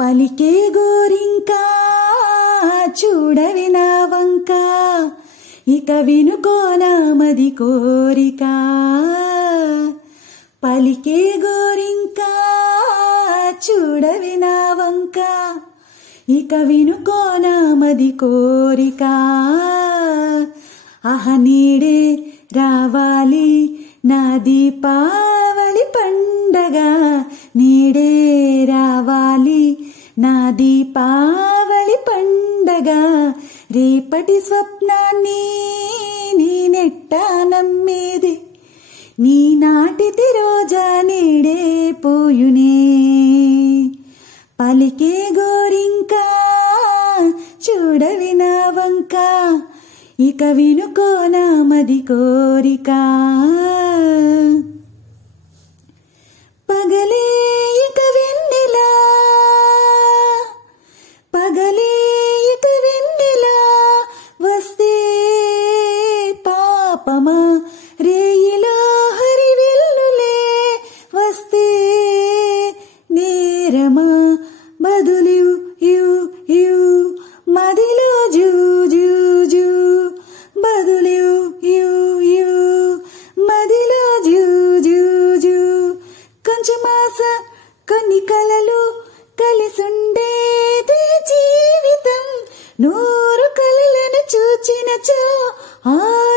పలికే గోరింకా చూడవి నా వంక. ఇక వినుకోనామది కోరిక. పలికే గోరింకా చూడవి నా వంక. ఇక వినుకోనామది కోరిక. అహ నీడే రావాలి నా దీపా నా దీపావళి పండగ రేపటి స్వప్నాన్ని నేనెట్టా నమ్మేది. నీ నాటిది రోజా నేడే పోయునే. పలికే గోరింకా చూడవి నా వంక ఇక వినుకోనామది కోరికా. పాపమా? రేయిలో హరివెల్లులే వస్తే నేరమా? బదులు యు యు మదిలో జూ జూ జూ. బదులు యు యు మదిలో జూ జూ జూ. కొంచెం ఆశ కొన్ని కలలు కలిసుండేదే జీవితం. నూరు కలలను చూచినచో ఆ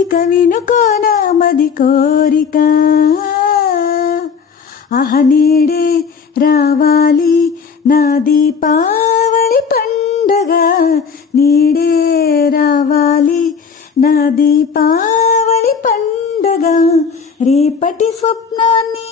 ఇక వినుకోనా మది కోరిక? అహ నీడే రావాలి నా దీపావళి పండగ. నీడే రావాలి నా దీపావళి పండగ. రేపటి స్వప్నాన్ని